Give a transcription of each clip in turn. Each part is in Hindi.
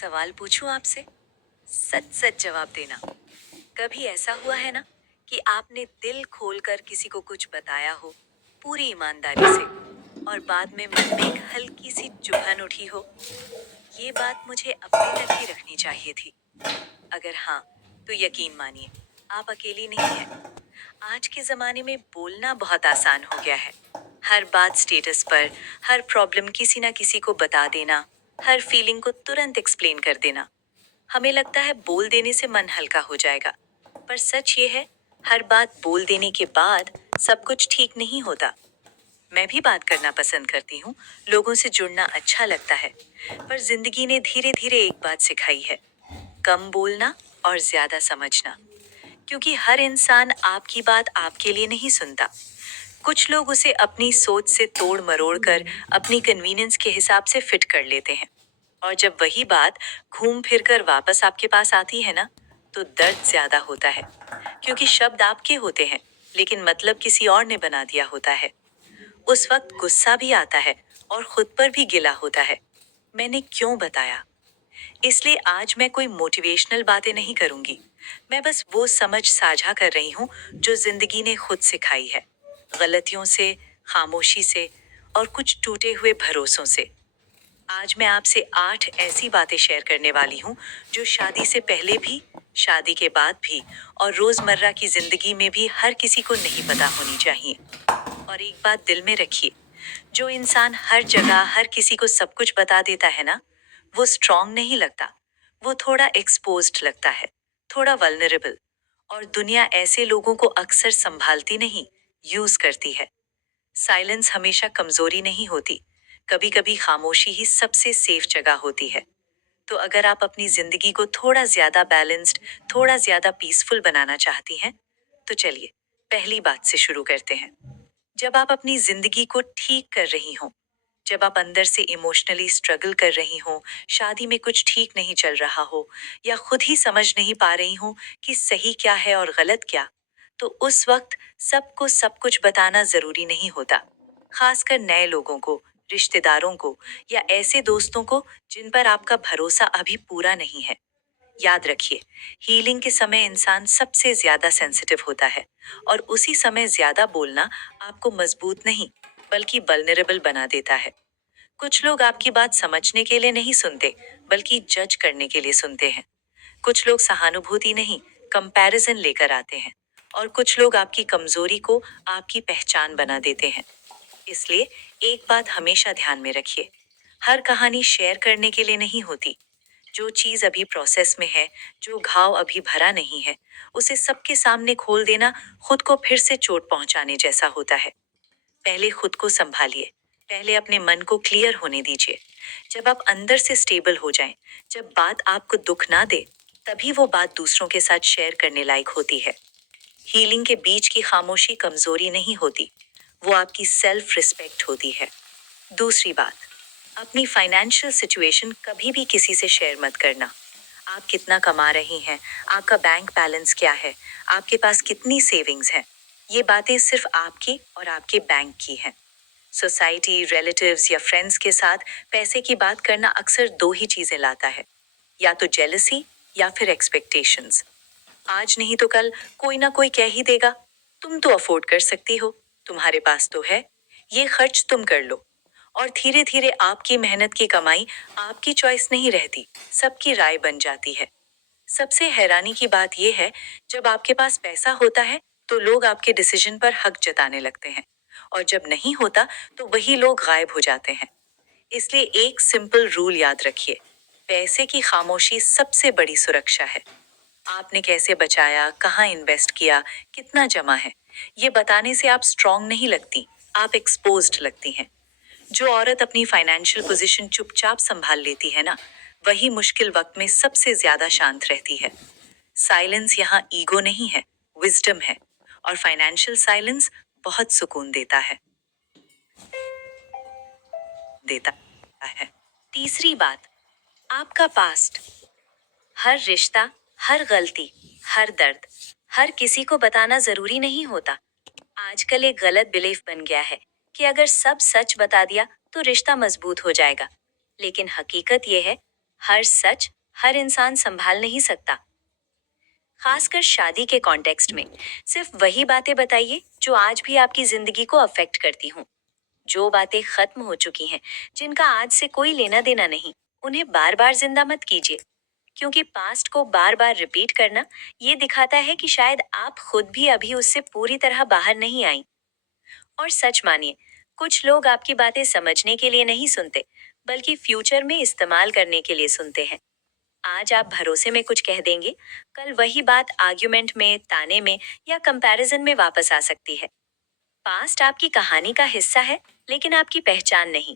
सवाल पूछूं आपसे? सच सच जवाब देना। कभी ऐसा हुआ है ना कि आपने दिल खोलकर किसी को कुछ बताया हो, पूरी ईमानदारी से, और बाद में मन में एक हल्की सी चुभन उठी हो? ये बात मुझे अपने तक ही रखनी चाहिए थी। अगर हाँ, तो यकीन मानिए, आप अकेली नहीं हैं। आज के जमाने में बोलना बहुत आसान हो गया है। हर बात स्टेटस पर, हर प्रॉब्लम किसी ना किसी को बता देना, हर फीलिंग को तुरंत एक्सप्लेन कर देना। हमें लगता है बोल देने से मन हल्का हो जाएगा, पर सच ये है, हर बात बोल देने के बाद सब कुछ ठीक नहीं होता। मैं भी बात करना पसंद करती हूँ, लोगों से जुड़ना अच्छा लगता है, पर जिंदगी ने धीरे धीरे एक बात सिखाई है: कम बोलना और ज्यादा समझना। क्योंकि हर इंसान आपकी बात आपके लिए नहीं सुनता। कुछ लोग उसे अपनी सोच से तोड़ मरोड़ कर अपनी कन्वीनियंस के हिसाब से फिट कर लेते हैं। और जब वही बात घूम फिर कर वापस आपके पास आती है ना, तो दर्द ज्यादा होता है। क्योंकि शब्द आपके होते हैं, लेकिन मतलब किसी और ने बना दिया होता है। उस वक्त गुस्सा भी आता है और खुद पर भी गिला होता है, मैंने क्यों बताया। इसलिए आज मैं कोई मोटिवेशनल बातें नहीं करूंगी। मैं बस वो समझ साझा कर रही हूँ जो जिंदगी ने खुद सिखाई है। गलतियों से, खामोशी से, और कुछ टूटे हुए भरोसों से। आज मैं आपसे 8 ऐसी बातें शेयर करने वाली हूँ जो शादी से पहले भी, शादी के बाद भी, और रोजमर्रा की जिंदगी में भी हर किसी को नहीं पता होनी चाहिए। और एक बात दिल में रखिए, जो इंसान हर जगह हर किसी को सब कुछ बता देता है ना, वो स्ट्रांग नहीं लगता। वो थोड़ा एक्सपोज्ड लगता है, थोड़ा वल्नरेबल। और दुनिया ऐसे लोगों को अक्सर संभालती नहीं, यूज करती है। साइलेंस हमेशा कमजोरी नहीं होती, कभी कभी खामोशी ही सबसे सेफ जगह होती है। तो अगर आप अपनी जिंदगी को थोड़ा ज्यादा बैलेंस्ड, थोड़ा ज्यादा पीसफुल बनाना चाहती हैं, तो चलिए पहली बात से शुरू करते हैं। जब आप अपनी जिंदगी को ठीक कर रही हो, जब आप अंदर से इमोशनली स्ट्रगल कर रही हो, शादी में कुछ ठीक नहीं चल रहा हो, या खुद ही समझ नहीं पा रही हो कि सही क्या है और गलत क्या, तो उस वक्त सबको सब कुछ बताना जरूरी नहीं होता। खासकर नए लोगों को, रिश्तेदारों को, या ऐसे दोस्तों को जिन पर आपका भरोसा अभी पूरा नहीं है। याद रखिए, हीलिंग के समय इंसान सबसे ज्यादा सेंसिटिव होता है, और उसी समय ज्यादा बोलना आपको मजबूत नहीं, बल्कि वल्नरेबल बना देता है। कुछ लोग आपकी बात समझने के लिए नहीं सुनते, बल्कि जज करने के लिए सुनते हैं। कुछ लोग सहानुभूति नहीं, कंपैरिजन लेकर आते हैं। और कुछ लोग आपकी कमजोरी को आपकी पहचान बना देते हैं। इसलिए एक बात हमेशा ध्यान में रखिए, हर कहानी शेयर करने के लिए नहीं होती। जो चीज अभी प्रोसेस में है, जो घाव अभी भरा नहीं है, उसे सबके सामने खोल देना खुद को फिर से चोट पहुंचाने जैसा होता है। पहले खुद को संभालिए, पहले अपने मन को क्लियर होने दीजिए। जब आप अंदर से स्टेबल हो जाएं, जब बात आपको दुख ना दे, तभी वो बात दूसरों के साथ शेयर करने लायक होती है। हीलिंग के बीच की खामोशी कमजोरी नहीं होती, वो आपकी सेल्फ रिस्पेक्ट होती है। दूसरी बात, अपनी फाइनेंशियल सिचुएशन कभी भी किसी से शेयर मत करना। आप कितना कमा रही हैं, आपका बैंक बैलेंस क्या है, आपके पास कितनी सेविंग्स हैं, ये बातें सिर्फ आपकी और आपके बैंक की हैं। सोसाइटी, रिलेटिव्स या फ्रेंड्स के साथ पैसे की बात करना अक्सर दो ही चीजें लाता है: या तो जेलसी, या फिर एक्सपेक्टेशंस। आज नहीं तो कल कोई ना कोई कह ही देगा, तुम तो अफोर्ड कर सकती हो, तुम्हारे पास तो है, ये खर्च तुम कर लो। और धीरे धीरे आपकी मेहनत की कमाई आपकी चॉइस नहीं रहती, सबकी राय बन जाती है। सबसे हैरानी की बात यह है, जब आपके पास पैसा होता है तो लोग आपके डिसीजन पर हक जताने लगते हैं, और जब नहीं होता तो वही लोग गायब हो जाते हैं। इसलिए एक सिंपल रूल याद रखिए: पैसे की खामोशी सबसे बड़ी सुरक्षा है। आपने कैसे बचाया, कहाँ इन्वेस्ट किया, कितना जमा है, ये बताने से आप स्ट्रांग नहीं लगती, आप एक्सपोज्ड लगती हैं। जो औरत अपनी फाइनेंशियल पोजीशन चुपचाप संभाल लेती है ना, वही मुश्किल वक्त में सबसे ज्यादा शांत रहती है। साइलेंस यहाँ ईगो नहीं है, विजडम है। और फाइनेंशियल साइलेंस बहुत सुकून देता है। तीसरी बात, आपका पास्ट। हर रिश्ता, हर गलती, हर दर्द, हर किसी को बताना जरूरी नहीं होता। आजकल एक गलत बिलीफ बन गया है कि अगर सब सच बता दिया तो रिश्ता मजबूत हो जाएगा। लेकिन हकीकत यह है, हर सच हर इंसान संभाल नहीं सकता। खासकर शादी के कॉन्टेक्स्ट में सिर्फ वही बातें बताइए जो आज भी आपकी जिंदगी को अफेक्ट करती हों। जो बातें खत्म हो चुकी हैं, जिनका आज से कोई लेना देना नहीं, उन्हें बार बार जिंदा मत कीजिए। क्योंकि पास्ट को बार बार रिपीट करना ये दिखाता है कि शायद आप खुद भी अभी उससे पूरी तरह बाहर नहीं आई। और सच मानिए, कुछ लोग आपकी बातें समझने के लिए नहीं सुनते, बल्कि फ्यूचर में इस्तेमाल करने के लिए सुनते हैं। आज आप भरोसे में कुछ कह देंगे, कल वही बात आर्ग्यूमेंट में, ताने में या कंपैरिजन में वापस आ सकती है। पास्ट आपकी कहानी का हिस्सा है, लेकिन आपकी पहचान नहीं।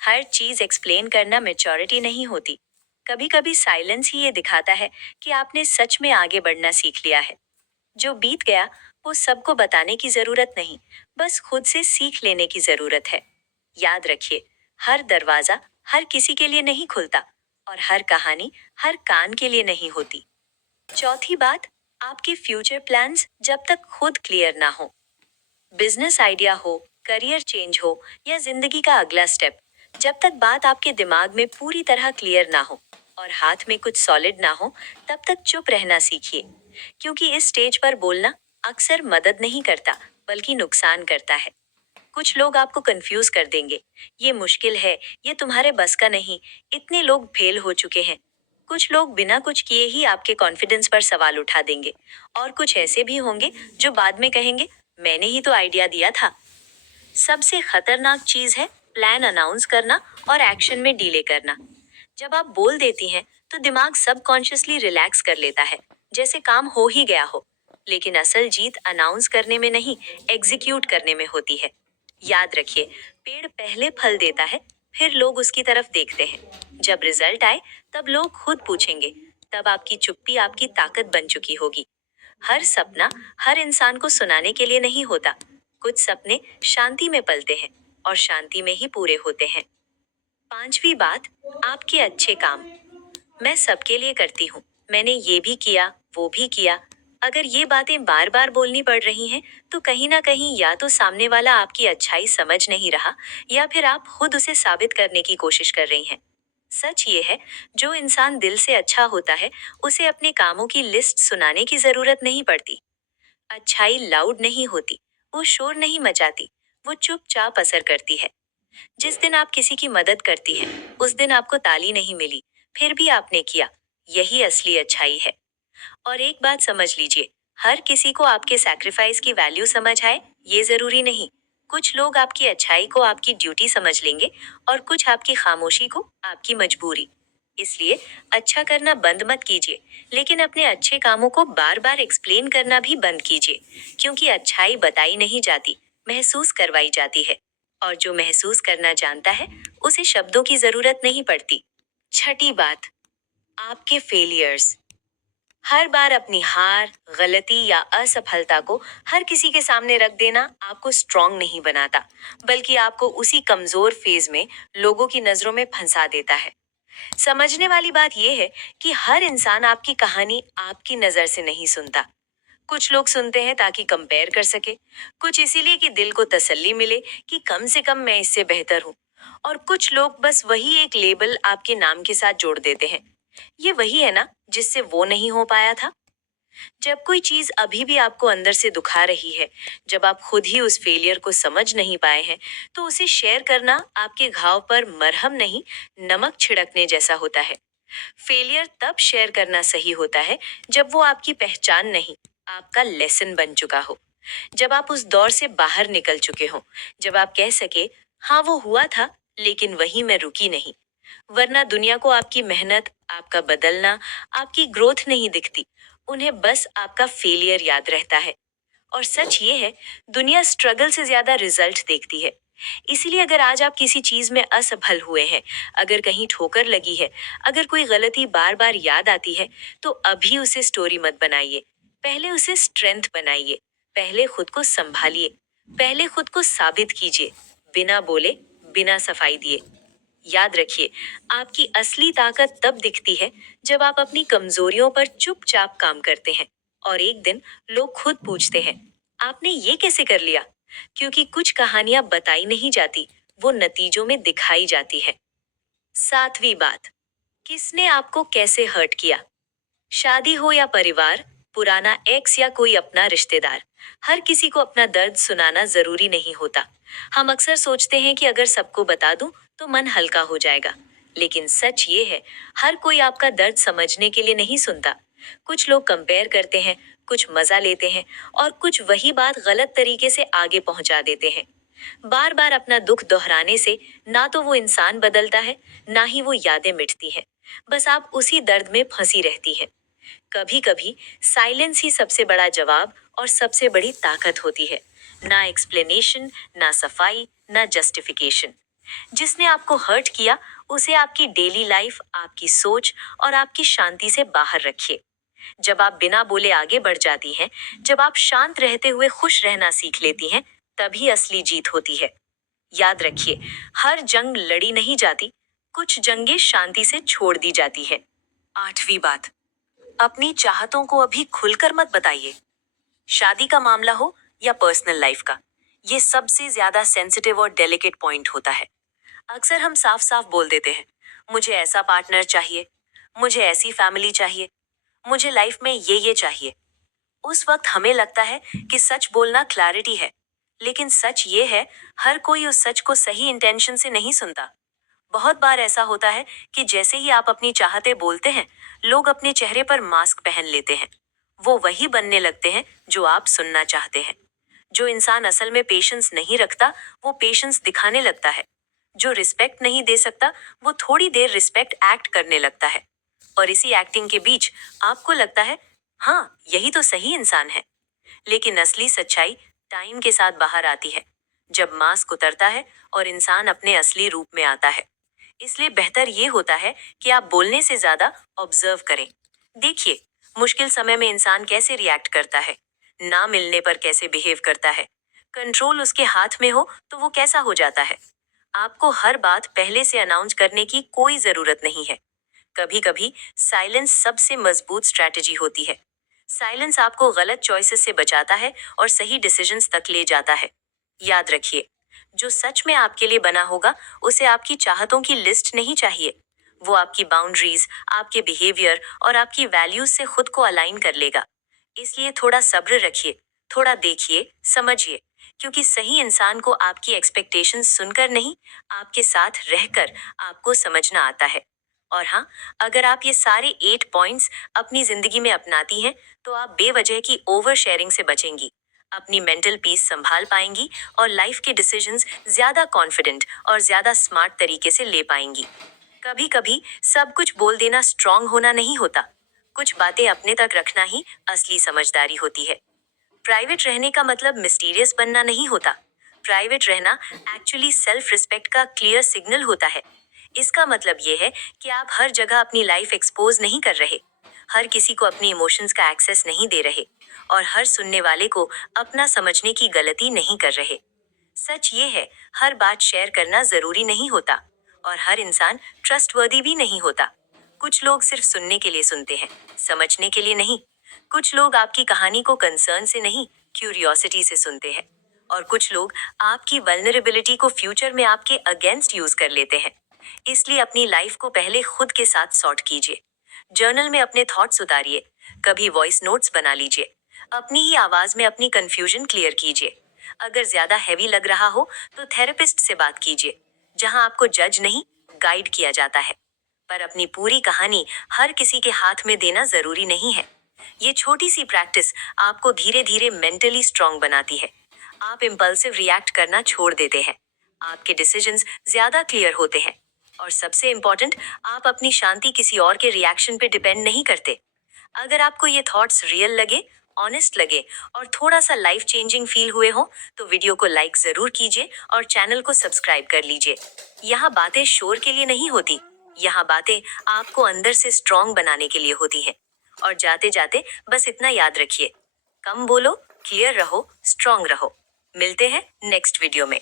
हर चीज एक्सप्लेन करना मैच्योरिटी नहीं होती। कभी कभी साइलेंस ही ये दिखाता है कि आपने सच में आगे बढ़ना सीख लिया है। जो बीत गया वो सबको बताने की जरूरत नहीं, बस खुद से सीख लेने की जरूरत है। याद रखिए, हर दरवाजा हर किसी के लिए नहीं खुलता, और हर कहानी हर कान के लिए नहीं होती। चौथी बात, आपके फ्यूचर प्लान्स जब तक खुद क्लियर ना हो, बिजनेस आइडिया हो, करियर चेंज हो या जिंदगी का अगला स्टेप, जब तक बात आपके दिमाग में पूरी तरह क्लियर ना हो और हाथ में कुछ सॉलिड ना हो, तब तक चुप रहना सीखिए। क्योंकि इस स्टेज पर बोलना अक्सर मदद नहीं करता, बल्कि नुकसान करता है। कुछ लोग आपको कंफ्यूज कर देंगे, ये मुश्किल है, ये तुम्हारे बस का नहीं, इतने लोग फेल हो चुके हैं। कुछ लोग बिना कुछ किए ही आपके कॉन्फिडेंस पर सवाल उठा देंगे, और कुछ ऐसे भी होंगे जो बाद में कहेंगे, मैंने ही तो आइडिया दिया था। सबसे खतरनाक चीज है प्लान अनाउंस करना और एक्शन में डीले करना। जब आप बोल देती हैं, तो दिमाग सबकॉन्शियसली रिलैक्स कर लेता है, जैसे काम हो ही गया हो। लेकिन असल जीत अनाउंस करने में नहीं, एग्जीक्यूट करने में होती है। याद रखिए, पेड़ पहले फल देता है, फिर लोग उसकी तरफ देखते हैं। जब रिजल्ट आए, तब लोग खुद पूछेंगे। तब आपकी चुप्पी आपकी ताकत बन चुकी होगी। हर सपना हर इंसान को सुनाने के लिए नहीं होता। कुछ सपने शांति में पलते हैं, और शांति में ही पूरे होते हैं। पांचवी बात, आपके अच्छे काम। मैं सबके लिए करती हूँ, मैंने ये भी किया, वो भी किया। अगर ये बातें बार बार बोलनी पड़ रही हैं, तो कहीं ना कहीं या तो सामने वाला आपकी अच्छाई समझ नहीं रहा, या फिर आप खुद उसे साबित करने की कोशिश कर रही हैं। सच ये है, जो इंसान दिल से अच्छा होता है, उसे अपने कामों की लिस्ट सुनाने की जरूरत नहीं पड़ती। अच्छाई लाउड नहीं होती, वो शोर नहीं मचाती, वो चुपचाप असर करती है। जिस दिन आप किसी की मदद करती हैं, उस दिन आपको ताली नहीं मिली, फिर भी आपने किया। यही असली अच्छाई है। और एक बात समझ लीजिए, हर किसी को आपके सैक्रिफाइस की वैल्यू समझ आए, ये जरूरी नहीं। कुछ लोग आपकी अच्छाई को आपकी ड्यूटी समझ लेंगे, और कुछ आपकी खामोशी को आपकी मजबूरी। इसलिए अच्छा करना बंद मत कीजिए, लेकिन अपने अच्छे कामों को बार बार एक्सप्लेन करना भी बंद कीजिए। क्योंकि अच्छाई बताई नहीं जाती, महसूस करवाई जाती है। और जो महसूस करना जानता है, उसे शब्दों की जरूरत नहीं पड़ती। छठी बात, आपके फेलियर्स। हर बार अपनी हार, गलती या असफलता को हर किसी के सामने रख देना आपको स्ट्रांग नहीं बनाता, बल्कि आपको उसी कमजोर फेज में लोगों की नजरों में फंसा देता है। समझने वाली बात यह है कि हर इंसान आपकी कहानी आपकी नजर से नहीं सुनता। कुछ लोग सुनते हैं ताकि कंपेयर कर सके, कुछ इसीलिए कि दिल को तसल्ली मिले कि कम से कम मैं इससे बेहतर हूँ, और कुछ लोग बस वही एक लेबल आपके नाम के साथ जोड़ देते हैं, ये वही है ना जिससे वो नहीं हो पाया था। जब कोई चीज अभी भी आपको अंदर से दुखा रही है, जब आप खुद ही उस फेलियर को समझ नहीं पाए हैं, तो उसे शेयर करना आपके घाव पर मरहम नहीं, नमक छिड़कने जैसा होता है। फेलियर तब शेयर करना सही होता है जब वो आपकी पहचान नहीं, आपका लेसन बन चुका हो। जब आप उस दौर से बाहर निकल चुके हो, जब आप कह सके, हाँ वो हुआ था, लेकिन वहीं मैं रुकी नहीं। वरना दुनिया को आपकी मेहनत, आपका बदलना, आपकी ग्रोथ नहीं दिखती। उन्हें बस आपका फेलियर याद रहता है। और सच ये है, दुनिया स्ट्रगल से ज्यादा रिजल्ट देखती है। इसीलिए अगर आज आप किसी चीज में असफल हुए हैं, अगर कहीं ठोकर लगी है, अगर कोई गलती बार बार याद आती है, तो अभी उसे स्टोरी मत बनाइए। पहले उसे स्ट्रेंथ बनाइए। पहले खुद को संभालिए। पहले खुद को साबित कीजिए, बिना बोले, बिना सफाई दिए। याद रखिए, आपकी असली ताकत तब दिखती है जब आप अपनी कमजोरियों पर चुपचाप काम करते हैं, और एक दिन लोग खुद पूछते हैं, आपने ये कैसे कर लिया? क्योंकि कुछ कहानियां बताई नहीं जाती, वो नतीजों में दिखाई जाती है। सातवीं बात, किसने आपको कैसे हर्ट किया? शादी हो या परिवार, पुराना एक्स या कोई अपना रिश्तेदार, हर किसी को अपना दर्द सुनाना जरूरी नहीं होता। हम अक्सर सोचते हैं कि अगर सबको बता दूं तो मन हल्का हो जाएगा, लेकिन सच ये है, हर कोई आपका दर्द समझने के लिए नहीं सुनता। कुछ लोग कंपेयर करते हैं, कुछ मजा लेते हैं, और कुछ वही बात गलत तरीके से आगे पहुंचा देते हैं। बार बार अपना दुख दोहराने से ना तो वो इंसान बदलता है, ना ही वो यादें मिटती हैं। बस आप उसी दर्द में फंसी रहती हैं। कभी कभी साइलेंस ही सबसे बड़ा जवाब और सबसे बड़ी ताकत होती है। ना एक्सप्लेनेशन, ना सफाई, ना जस्टिफिकेशन। जिसने आपको हर्ट किया, उसे आपकी डेली लाइफ, आपकी सोच और आपकी शांति से बाहर रखिए। जब आप बिना बोले आगे बढ़ जाती हैं, जब आप शांत रहते हुए खुश रहना सीख लेती हैं, तभी असली जीत होती है। याद रखिए, हर जंग लड़ी नहीं जाती, कुछ जंगें शांति से छोड़ दी जाती है। 8वीं बात, अपनी चाहतों को अभी खुलकर मत बताइए। शादी का मामला हो या पर्सनल लाइफ का, ये सबसे ज्यादा सेंसिटिव और डेलिकेट पॉइंट होता है। अक्सर हम साफ साफ बोल देते हैं, मुझे ऐसा पार्टनर चाहिए, मुझे ऐसी फैमिली चाहिए, मुझे लाइफ में ये चाहिए। उस वक्त हमें लगता है कि सच बोलना क्लैरिटी है, लेकिन सच ये है, हर कोई उस सच को सही इंटेंशन से नहीं सुनता। बहुत बार ऐसा होता है कि जैसे ही आप अपनी चाहते बोलते हैं, लोग अपने चेहरे पर मास्क पहन लेते हैं। वो वही बनने लगते हैं जो आप सुनना चाहते हैं। जो इंसान असल में पेशेंस नहीं रखता, वो पेशेंस दिखाने लगता है। जो रिस्पेक्ट नहीं दे सकता, वो थोड़ी देर रिस्पेक्ट एक्ट करने लगता है। और इसी एक्टिंग के बीच आपको लगता है, हाँ, यही तो सही इंसान है। लेकिन असली सच्चाई टाइम के साथ बाहर आती है, जब मास्क उतरता है और इंसान अपने असली रूप में आता है। इसलिए बेहतर ये होता है कि आप बोलने से ज्यादा ऑब्जर्व करें। देखिए, मुश्किल समय में इंसान कैसे रिएक्ट करता है, ना मिलने पर कैसे बिहेव करता है, कंट्रोल उसके हाथ में हो तो वो कैसा हो जाता है। आपको हर बात पहले से अनाउंस करने की कोई जरूरत नहीं है। कभी कभी साइलेंस सबसे मजबूत स्ट्रैटेजी होती है। साइलेंस आपको गलत चॉइसेस से बचाता है और सही डिसीजंस तक ले जाता है। याद रखिए, जो सच में आपके लिए बना होगा, उसे आपकी चाहतों की लिस्ट नहीं चाहिए। वो आपकी बाउंड्रीज, आपके बिहेवियर और आपकी वैल्यूज से खुद को अलाइन कर लेगा। इसलिए थोड़ा सब्र रखिए, थोड़ा देखिए, समझिए, क्योंकि सही इंसान को आपकी एक्सपेक्टेशंस सुनकर नहीं, आपके साथ रहकर आपको समझना आता है। और हाँ, अगर आप ये सारे 8 पॉइंट्स अपनी जिंदगी में अपनाती हैं, तो आप बेवजह की ओवर शेयरिंग से बचेंगी, अपनी मेंटल पीस संभाल पाएंगी और लाइफ के डिसीजंस ज्यादा कॉन्फिडेंट और ज्यादा स्मार्ट तरीके से ले पाएंगी। कभी कभी सब कुछ बोल देना स्ट्रांग होना नहीं होता, कुछ बातें अपने तक रखना ही असली समझदारी होती है। प्राइवेट रहने का मतलब मिस्टीरियस बनना नहीं होता। प्राइवेट रहना एक्चुअली सेल्फ रिस्पेक्ट का क्लियर सिग्नल होता है। इसका मतलब ये है कि आप हर जगह अपनी लाइफ एक्सपोज नहीं कर रहे, हर किसी को अपनी इमोशंस का एक्सेस नहीं दे रहे, और हर सुनने वाले को अपना समझने की गलती नहीं कर रहे। सच ये है, हर बात शेयर करना जरूरी नहीं होता, और हर इंसान ट्रस्टवर्दी भी नहीं होता। कुछ लोग सिर्फ सुनने के लिए सुनते हैं, समझने के लिए नहीं। कुछ लोग आपकी कहानी को कंसर्न से नहीं, क्यूरियोसिटी से सुनते हैं। और कुछ लोग आपकी वल्नरेबिलिटी को फ्यूचर में आपके अगेंस्ट यूज कर लेते हैं। इसलिए अपनी लाइफ को पहले खुद के साथ सॉर्ट कीजिए। जर्नल में अपने थॉट्स उतारिए, कभी वॉइस नोट्स बना लीजिए, अपनी ही आवाज में अपनी कंफ्यूजन क्लियर कीजिए। अगर ज्यादा हैवी लग रहा हो तो थेरेपिस्ट से बात कीजिए, जहां आपको जज नहीं, गाइड किया जाता है। पर अपनी पूरी कहानी हर किसी के हाथ में देना जरूरी नहीं है। ये छोटी सी प्रैक्टिस आपको धीरे धीरे मेंटली स्ट्रांग बनाती है। आप इम्पल्सिव रिएक्ट करना छोड़ देते हैं, आपके डिसीजंस ज्यादा क्लियर होते हैं, और सबसे इम्पोर्टेंट, आप अपनी शांति किसी और के रिएक्शन पे डिपेंड नहीं करते। अगर आपको ये थॉट्स रियल लगे, ऑनेस्ट लगे और थोड़ा सा लाइफ चेंजिंग फील हुए हो, तो वीडियो को लाइक जरूर कीजिए और चैनल को सब्सक्राइब कर लीजिए। यहाँ बातें शोर के लिए नहीं होती, यहाँ बातें आपको अंदर से स्ट्रांग बनाने के लिए होती हैं। और जाते जाते बस इतना याद रखिए, कम बोलो, क्लियर रहो, स्ट्रांग रहो। मिलते हैं नेक्स्ट वीडियो में।